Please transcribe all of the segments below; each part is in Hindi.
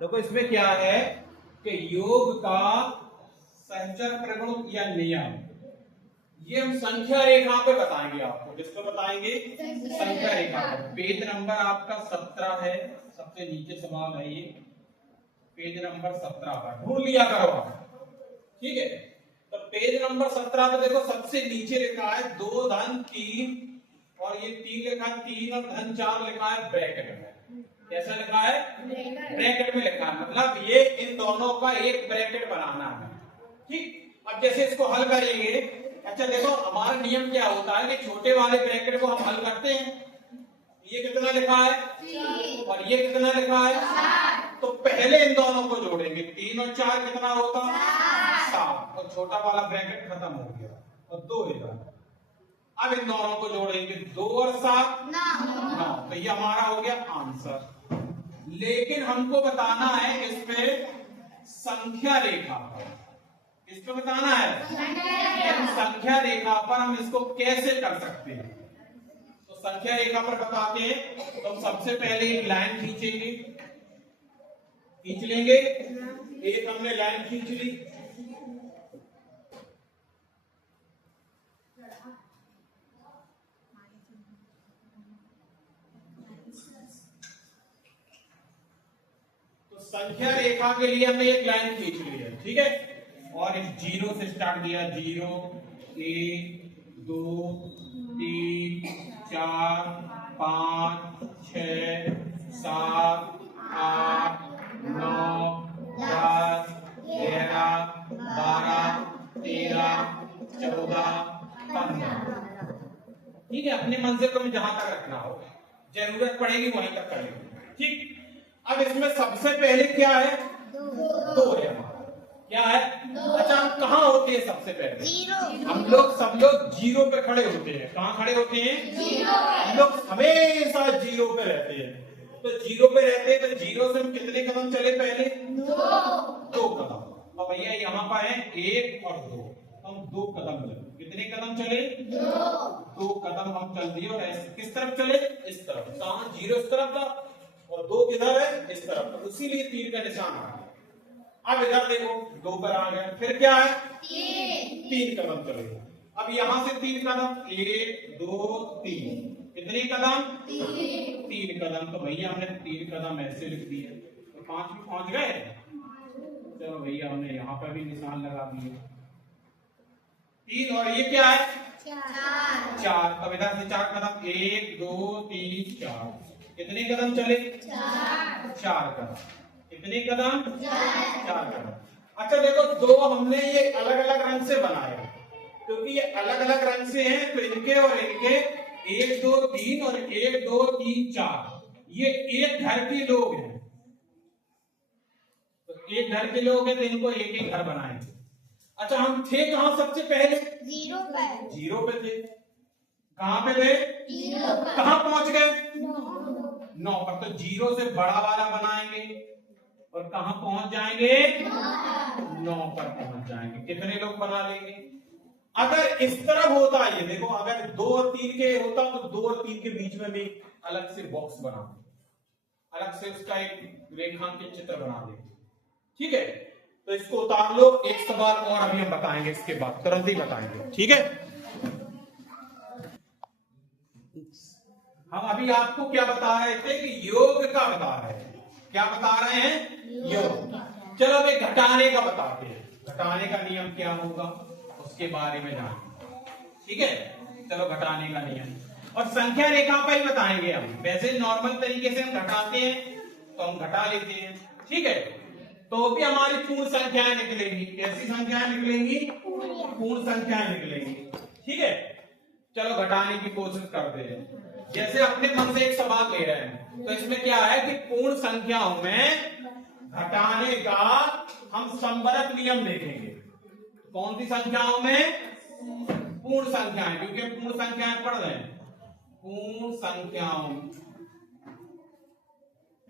देखो इसमें क्या है कि योग का संचर प्रगुण या नियम, ये हम संख्या रेखा पे बताएंगे आपको। किस पे बताएंगे? संख्या रेखा पे। पेज नंबर आपका 17 है, सबसे नीचे सवाल है ये, पेज नंबर 17 पर ढूंढ लिया करो आप। ठीक है, तो पेज नंबर 17 पे देखो सबसे नीचे लिखा है 2 धन 3 और ये 3 लिखा है, 3 और धन 4 लिखा है ब्रैकेट में। कैसा लिखा है? ब्रैकेट में लिखा है, मतलब ये इन दोनों का एक ब्रैकेट बनाना है। ठीक, अब जैसे इसको हल करेंगे, अच्छा देखो हमारा नियम क्या होता है कि छोटे वाले ब्रैकेट को हम हल करते हैं। ये कितना लिखा है? 3 और ये कितना लिखा है? 4। तो पहले इन दोनों को जोड़ेंगे, 3 और 4 कितना होता? 7। और छोटा वाला ब्रैकेट खत्म हो गया और 2 इधर। अब इन दोनों को जोड़ेंगे, 2 और 7 9। तो ये हमारा हो गया आंसर। लेकिन हमको बताना है इस पे संख्या रेखा पर, इस पे बताना है संख्या रेखा पर हम इसको कैसे कर सकते हैं। तो संख्या रेखा पर बताते हैं, तो हम सबसे पहले एक लाइन खींचेंगे, खींच लेंगे। एक हमने लाइन खींच ली, तो संख्या रेखा के लिए हमने एक लाइन खींच ली है। ठीक है, और इस 0 से स्टार्ट किया, 0 1 2 3 4 5 6 7 8 9 10 11 12 13 14 15। ठीक है, अपने मन से तुम्हें जहां तक रखना हो, जरूरत पड़ेगी वहीं तक करेंगे। ठीक, अब इसमें सबसे पहले क्या है? 2 है हमारा। क्या है? अच्छा, हम कहाँ होते हैं सबसे पहले? 0। हम लोग सब लोग 0 पे खड़े होते हैं। कहाँ खड़े होते हैं? 0। हम लोग हमेशा 0 पे रहते हैं। तो 0 पे रहते हैं, तो 0 से हम कितने कदम चले पहले? 2 कदम। तो भैया यहाँ पर है 1 और 2, हम 2 कदम चले। कितने कदम चले? 2 कदम हम चल दिए। और ऐसे किस तरफ चले? इस तरफ। कहाँ? 0 इस तरफ था और 2 किधर है? इस तरफ। तो इसीलिए 3 का निशान आ गया। अब इधर देखो 2 पर आ गया, फिर क्या है? 3 कदम चलेगा। अब यहां से 3 कदम, 1 2 3। कितने कदम? 3 कदम। तो भैया हमने 3 कदम ऐसे लिख दिए, तो 5 भी पहुंच गए। चलो भैया हमने यहाँ पर भी निशान लगा दिए, 3 और ये क्या है? 4। तब इधर से 4 कदम, 1 2 3 4। कितने कदम चले? 4 कदम। कितने कदम? 4 कदम। अच्छा देखो, 2 हमने ये अलग अलग रंग से बनाए, क्योंकि ये अलग अलग रंग से हैं, तो इनके और इनके 1 2 3 और 1 2 3 4, ये एक घर के लोग हैं। तो एक घर के लोग हैं, तो इनको एक एक घर बनाएंगे। अच्छा, हम थे कहां सबसे पहले? 0 पे। 0 पे थे। कहां पे थे? 0 पर। कहां पहुंच गए? 9 पर। तो 0 से बड़ा वाला बनाएंगे और कहां पहुंच जाएंगे? 9 पर पहुंच जाएंगे। कितने लोग बना लेंगे? अगर इस तरफ होता, ये देखो, अगर 2 और 3 के होता तो 2 और 3 के बीच में भी अलग से बॉक्स बना दे, अलग से उसका एक रेखांकित चित्र बना दे। ठीक है, तो इसको उतार लो। एक सवाल और अभी हम बताएंगे, इसके बाद तुरंत ही बताएंगे। ठीक है, हम अभी आपको क्या बता रहे थे कि योग का बता रहे हैं। क्या बता रहे हैं? योग। चलो अभी घटाने का बताते हैं, घटाने का नियम क्या होगा उसके बारे में जानेंगे। ठीक है, चलो घटाने का नियम और संख्या रेखा पर ही बताएंगे हम। वैसे नॉर्मल तरीके से हम घटाते हैं तो हम घटा लेते हैं। ठीक है, तो भी हमारी पूर्ण संख्याएं निकलेंगी। कैसी संख्याएं निकलेंगी? पूर्ण संख्याएं निकलेंगी। ठीक है, चलो घटाने की कोशिश करते हैं। जैसे अपने मन से एक सवाल ले रहे हैं, तो इसमें क्या है कि पूर्ण संख्याओं में घटाने का हम संवरक नियम देखेंगे। कौन सी संख्याओं में? पूर्ण संख्याएं, क्योंकि पूर्ण संख्याएं पढ़ रहे हैं। पूर्ण संख्याओं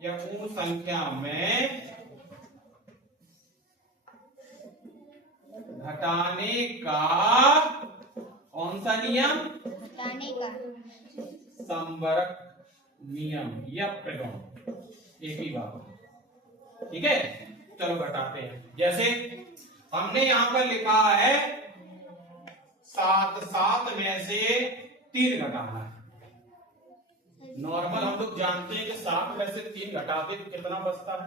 या पूर्ण संख्या में घटाने का कौन सा नियम? घटाने का संवरक नियम या प्रगुण, एक ही बात। ठीक है, चलो घटाते हैं। जैसे हमने यहाँ पर लिखा है 7, 7 में से 3 घटाना है। नॉर्मल हम लोग जानते हैं कि 7 में से 3 घटाते तो कितना बचता है?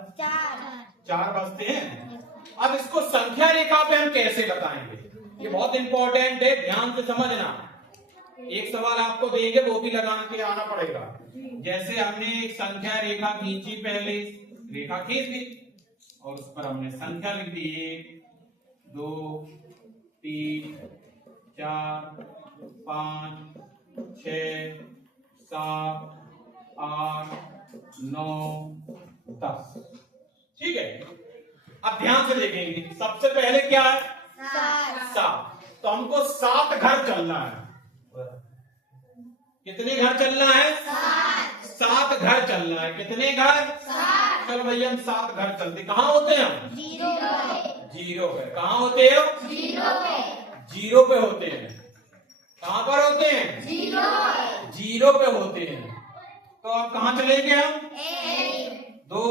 4 बचते हैं। अब इसको संख्या रेखा पे हम कैसे बताएंगे, ये बहुत इंपॉर्टेंट है, ध्यान से समझना। एक सवाल आपको देंगे वो भी लगा के आना पड़ेगा। जैसे हमने एक संख्या रेखा खींची, पहले रेखा खींच दी और उस पर हमने संख्या लिख दी 1 2 3 4 5 6 7 8 9 10। ठीक है, अब ध्यान से देखेंगे। सबसे पहले क्या है? 7। तो हमको 7 घर चलना है। कितने घर चलना है? 7 घर चलना है। कितने घर? 7। चलो भैया हम 7 घर चलते। कहाँ होते हैं हम? 0 पे। कहाँ होते हो? 0 पे होते हैं। कहाँ पर होते हैं? 0 पे होते हैं। तो अब कहाँ चलेंगे हम? 2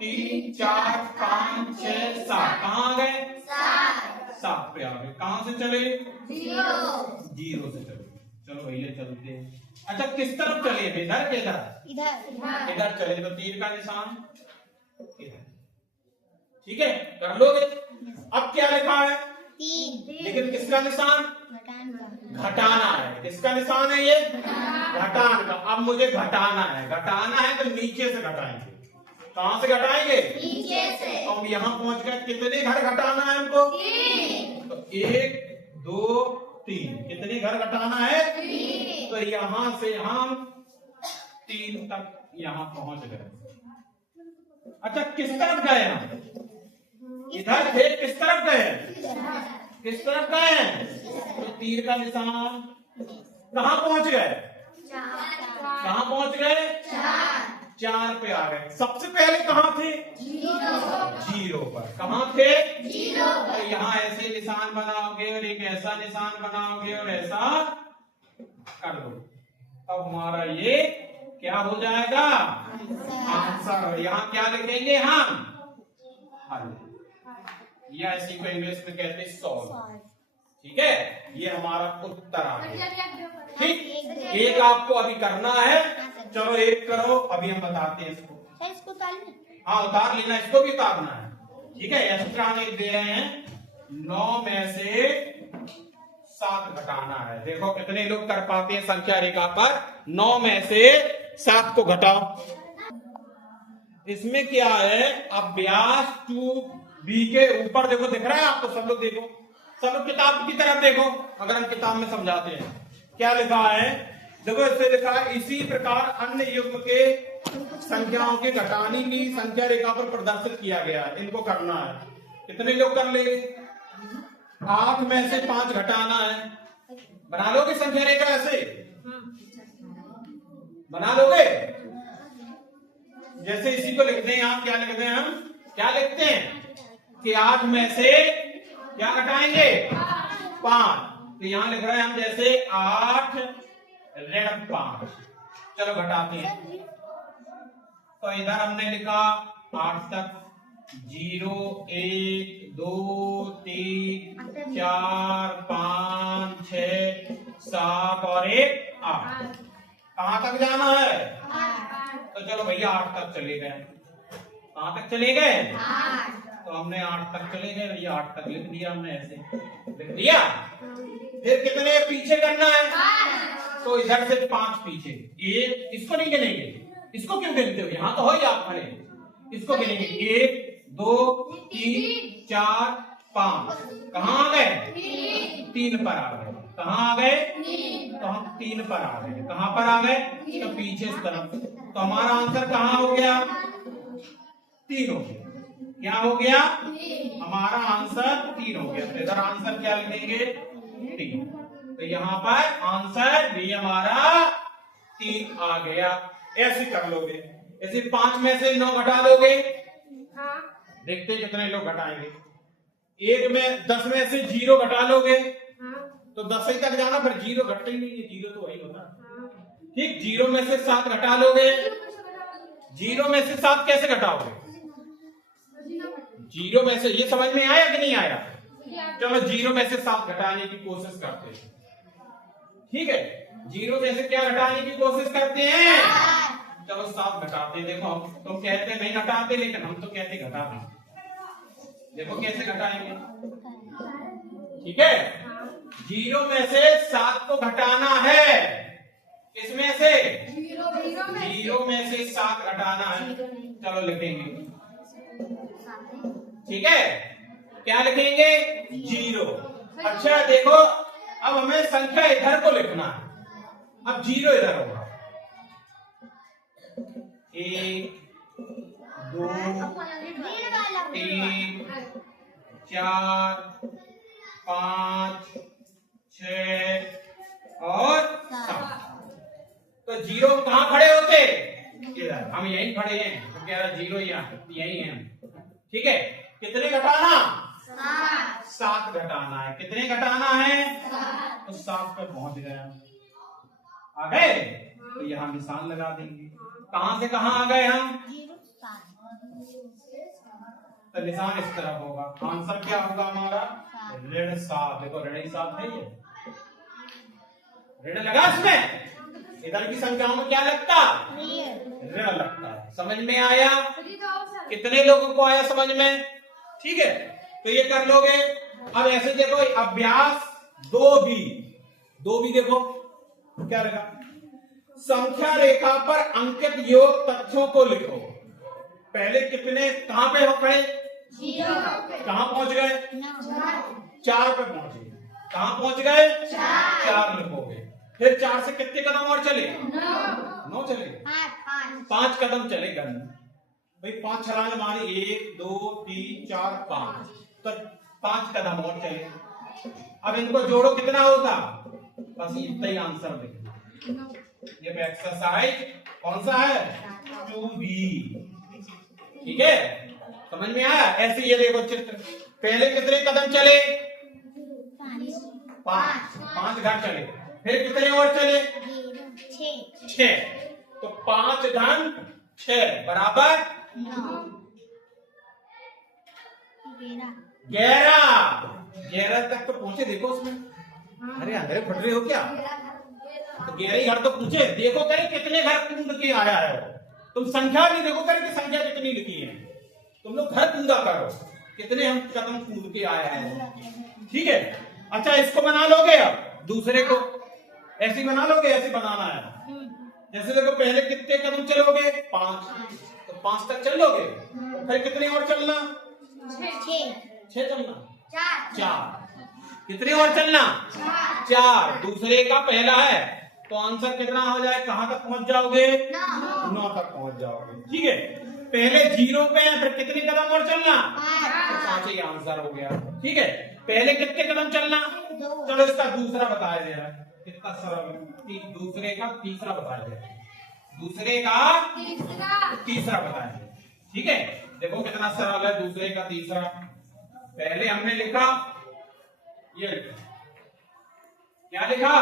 3 4 5 6 7। कहाँ आ गए? 7 पे आ गए। कहाँ से चले? 0 से चले। चलो भैया चलते हैं। अच्छा किस तरफ चले? इधर के इधर? इधर चले तो तीर का निशान इधर। ठीक है, कर लोगे? अब क्या लिखा है? 3। लेकिन किसका निशान? घटाना है। किसका निशान है ये? घटान का। अब मुझे घटाना है। घटाना है तो नीचे से घटाएंगे। कहां से घटाएंगे? नीचे से। तो हम यहाँ पहुंच गए। कितने घर घटाना है हमको? 3। तो 1 2 3। कितने घर घटाना है? 3। तो यहां से हम 3 तक यहाँ पहुंच गए। अच्छा किस तरफ गए हम? इधर थे। किस तरफ गए? किस तरफ गए? तो तीर का निशान। कहाँ पहुंच गए? कहाँ पहुंच गए? 4 पे आ गए। सबसे पहले कहाँ थे? 0 पर। कहाँ थे? 0 पर। यहाँ ऐसे निशान बनाओगे और एक ऐसा निशान बनाओगे और ऐसा कर दो, अब हमारा ये क्या हो जाएगा? आंसर। यहाँ क्या लिखेंगे हम? हल। या इसी को इंग्लिश में कहते हैं सॉल्व। ठीक है, ये हमारा उत्तर आ गया। ठीक, एक आपको अभी करना है। चलो एक करो, अभी हम बताते हैं इसको। हाँ उतार लेना, इसको भी उतारना है। ठीक है, एक्स्ट्रा हम एक दे रहे हैं। 9 में से 7 घटाना है। देखो कितने लोग कर पाते हैं संख्या रेखा पर। 9 में से 7 को घटाओ। इसमें क्या है? अब व्यास 2b के ऊपर देखो, दिख रहा है आपको? सब लोग देखो, सब लोग किताब की तरफ देखो। अगर हम किताब में समझाते हैं क्या लिखा है, देखो इससे लिखा है इसी प्रकार अन्य युग्म के संख्याओं के घटाने की संख्या रेखा पर प्रदर्शित किया गया है। इनको करना है। कितने लोग कर लेंगे? 8 में से 5 घटाना है। बना लोगे संख्या रेखा? ऐसे बना लोगे? जैसे इसी को लिखते हैं आप, क्या लिखते हैं हम? क्या लिखते हैं कि 8 में से क्या घटाएंगे? 5। तो यहां लिख रहे हैं हम जैसे 8 ऋण 5। चलो घटाते हैं। तो इधर हमने लिखा 8 तक। 0 1 2 3 4 5 6 7 और 1 8। कहां तक जाना है? तो चलो भैया 8 तक चले गए। कहां तक चले गए? 8। तो हमने 8 तक चले गए भैया। 8 तक लिख दिया हमने, ऐसे लिख दिया। फिर कितने पीछे करना है? 5। तो इधर से 5 पीछे। एक इसको नहीं गिनेंगे। इसको क्यों गिनते हो? यहाँ तो हो ही आप खड़े। इसको गिनेंगे 1 2 3 4 5। कहाँ आ गए? 3 पर आ गए। कहाँ आ गए? तो हम 3 पर आ गए। कहाँ पर आ गए? तो पीछे इस तरफ। तो हमारा आंसर कहाँ हो गया? 3 हो गया। क्या हो गया? हमारा आंसर 3 हो गया। तो इधर आंसर क्या लिखेंगे? 3। तो यहाँ पर आंसर भी हमारा 3 आ गया। ऐसे कर लोगे। ऐसे 5 में से 9 घटा लोगे। देखते कितने लोग घटाएंगे। 1 में 10 में से 0 घटा लोगे। तो 10 ही तक जाना, फिर 0 घटते ही नहीं है। 0 तो वही होता। ठीक, 0 में से 7 घटा लोगे। 0 में से 7 कैसे घटाओगे? जीरो में से ये समझ में आया कि नहीं आया? चलो जीरो में से 7 घटाने की कोशिश करते हैं। ठीक है, जीरो में से क्या घटाने की कोशिश करते हैं? चलो 7 घटाते हैं। देखो हम तुम कहते नहीं घटाते, लेकिन हम तो कहते घटाते। देखो कैसे घटाएंगे। ठीक है, जीरो में से 7 को घटाना है। किसमें से? जीरो में से 7 घटाना है। चलो लिखेंगे। ठीक है, क्या लिखेंगे? जीरो। अच्छा देखो, अब हमें संख्या इधर को लिखना है। अब जीरो इधर होगा। 1 2 3 4 5 6 और 7। तो जीरो कहां खड़े होते? इधर। हम यहीं खड़े हैं, तो कह रहा जीरो यहीं है। ठीक है, कितने घटाना? 7 घटाना है। कितने घटाना है? तो 7 पे पहुंच गए। आ गए? तो यहाँ निशान लगा देंगे। कहां से कहां आ गए हम? तो निशान इस तरफ होगा। आंसर क्या होगा हमारा? ऋण 7। देखो ऋण 7 है ये। ऋण लगा इसमें। इधर की संख्याओं में क्या लगता? ऋण लगता है। समझ में आया? कितने लोगों को आया समझ में? ठीक है, तो ये कर लोगे। अब ऐसे देखो, अभ्यास 2B देखो क्या लगा? संख्या रेखा पर अंकित योग तथ्यों को लिखो। पहले कितने कहां पे हो खड़े? कहां पहुंच गए? 4 पे पहुंचे। कहां पहुंच गए? 4 लिखोगे। फिर 4 से कितने कदम और चले? 9 चले। 5 कदम चले गन भाई। 5 छलांग मारी। 1 2 3 4 5। तो 5 कदम और चले। अब इनको जोड़ो, कितना होगा? बस इतना ही आंसर देखना। ये एक्सरसाइज कौन सा है? 2B। ठीक है, समझ में आया? ऐसे ये देखो चित्र। पहले कितने कदम चले? 5 घर चले। फिर कितने और चले? 6। तो 5 धन 6 बराबर 11 तक तो पहुंचे। देखो उसमें, अरे अंदर फट रहे हो क्या? तो 11 घर तो पूछे। देखो करे कितने घर कूद के आया है। तुम संख्या भी देखो करे कि संख्या कितनी लिखी है। तुम लोग घर कूदा करो कितने हम कदम कूद के आया है। ठीक है, अच्छा इसको बना लोगे। अब दूसरे को ऐसे बना लोगे। ऐसे बनाना है। जैसे देखो पहले कितने कदम चलोगे? 5। तो 5 तक चल लोगे। तो फिर कितने और चलना? 6 चलना। 4। कितने और चलना? 4। दूसरे का पहला है, तो आंसर कितना हो जाए? कहां तक पहुंच जाओगे? 9 तक पहुंच जाओगे। ठीक है, पहले 0 पे है, फिर कितने कदम और चलना? 5 ही आंसर हो गया। ठीक है, पहले कितने कदम चलना? चलो इसका दूसरा बताया दे रहा है। कितना सरल। दूसरे का तीसरा बताया दे रहा है। दूसरे का तीसरा बताया। ठीक है, देखो कितना सरल है दूसरे का तीसरा। पहले हमने लिखा, ये लिखा, क्या लिखा?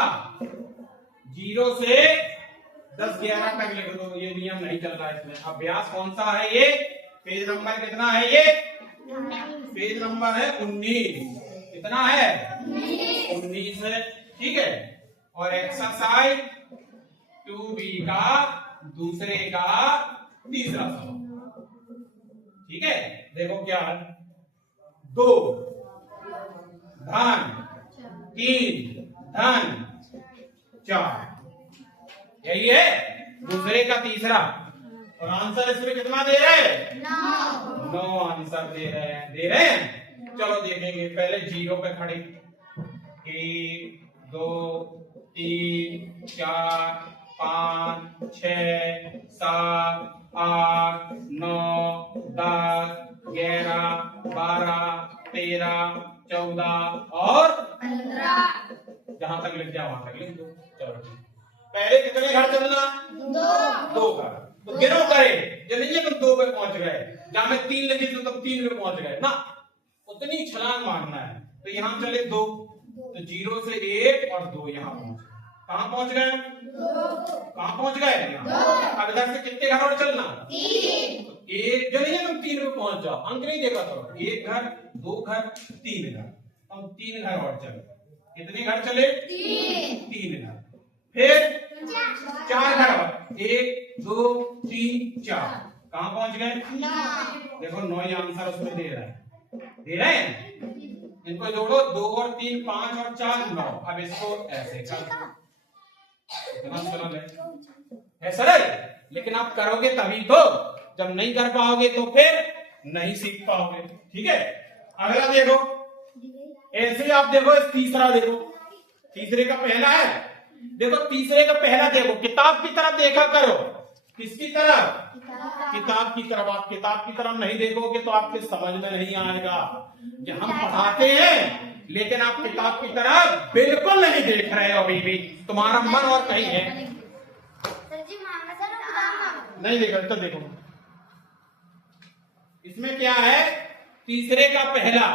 0 से 10 11 तक लिख दो। ये नियम नहीं चल रहा है इसमें। अभ्यास कौन सा है ये? पेज नंबर कितना है ये? पेज नंबर है 19। कितना है? 19 है। ठीक है, और एक्सरसाइज 2B का दूसरे का तीसरा सवाल। ठीक है, देखो क्या है? 2 धन 3 धन 4, यही है दूसरे का तीसरा। और आंसर इसमें कितना दे रहे हैं? 9 आंसर दे रहे हैं। चलो देखेंगे। पहले 0 पे खड़े। 1 2 3 4 5 6 7 8 9 10 11 12 13 14 और 15। जहां तक लिख जाए वहां तक लिख दो। चलो, पहले कितने घर चलना? 2 घर। तो गिनो करे। जो नहीं है तुम 2 पे पहुंच गए। जहां मैं 3 लिखी तो तुम 3 पे पहुंच गए ना। उतनी छलांग मारना है। तो यहां चले 2। तो 0 से 1 और 2 यहां पहुंच। कहां पहुंच गए? कहां पहुंच गए? अब इधर से कितने घर और चलना? 3। एक जब तुम 3 पे पहुंच जाओ, अंक नहीं देखा करो, 1 घर 2 घर 3 घर, हम 3 घर और चले। कितने घर चले? 3 घर। फिर 4 घर और, 1 2 3 4, कहां पहुंच गए? 9। देखो 9 ही आंसर उसमें दे रहा है, दे रहे हैं। इनको जोड़ो, 2 और 3 5 और 4 9। अब इसको ऐसे कर दो, इतना सरल है सरल। लेकिन आप करोगे तभी तो, जब नहीं कर पाओगे तो फिर नहीं सीख पाओगे। ठीक है, अगला देखो, ऐसे आप देखो, तीसरा देखो, तीसरे का पहला है। देखो तीसरे का पहला देखो, किताब की तरफ देखा करो। किसकी तरफ? किताब की तरफ। आप किताब की तरफ नहीं देखोगे तो आपके समझ में नहीं आएगा। जो हम पढ़ाते हैं, लेकिन आप किताब की तरफ बिल्कुल नहीं देख रहे हो, अभी भी तुम्हारा मन और कहीं है। नहीं देखो तो देखो, इसमें क्या है? तीसरे का पहला,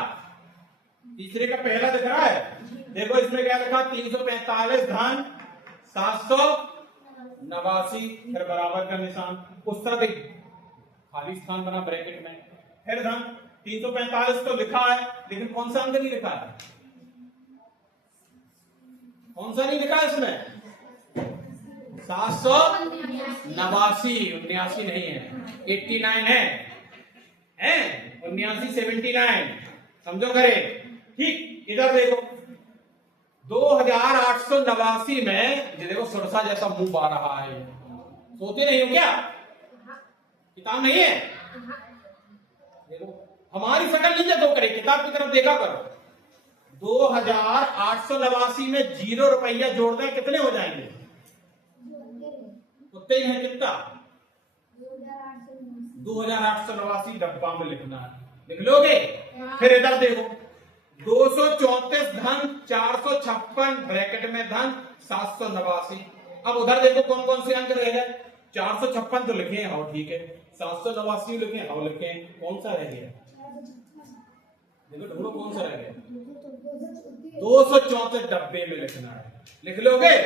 तीसरे का पहला दिख रहा है। देखो इसमें क्या लिखा? 345 धन 789, फिर बराबर का निशान, उस तरह देख, खाली स्थान बना ब्रैकेट में, फिर धन 345 तो लिखा है, लेकिन कौन सा अंक नहीं लिखा है? कौन सा नहीं लिखा है इसमें? 789, 79 नहीं है, 89 है, 79 79, समझो करे। ठीक, इधर देखो 2889 में, ये देखो सुरसा जैसा मुंह आ रहा है, सोते नहीं हो क्या? किताब नहीं है? देखो हमारी शकल नहीं है, तो करे किताब की तरफ देखा करो। 2889 में 0 रुपया जोड़ दें, कितने हो जाएंगे? उतने ही है, कितना? 2889 डब्बा में लिखना है, लिख लोगे? फिर इधर देखो, 234 धन 456 ब्रैकेट में धन 789। अब उधर देखो कौन कौन से अंक रह गए? 456 तो लिखे हैं, हाँ ठीक है, 789 लिखे हैं, हाँ लिखे हैं, कौन सा रह गया? देखो ढूंढो कौन सा रह गया? 234 डब्बे में लिखना है, लिख लोगे?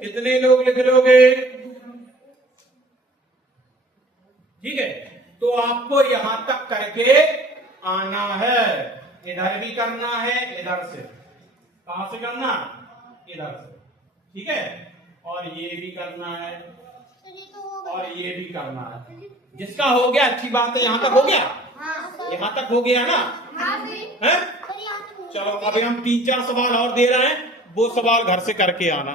कितने लोग लिख लोगे? ठीक है, तो आपको यहां तक करके आना है, इधर भी करना है, इधर से, कहां से करना? इधर से, ठीक है, और ये भी करना है, और ये भी करना है। जिसका हो गया अच्छी बात है, यहां तक हो गया, यहां तक हो गया ना? है? चलो अभी हम 3-4 सवाल और दे रहे हैं, वो सवाल घर से करके आना।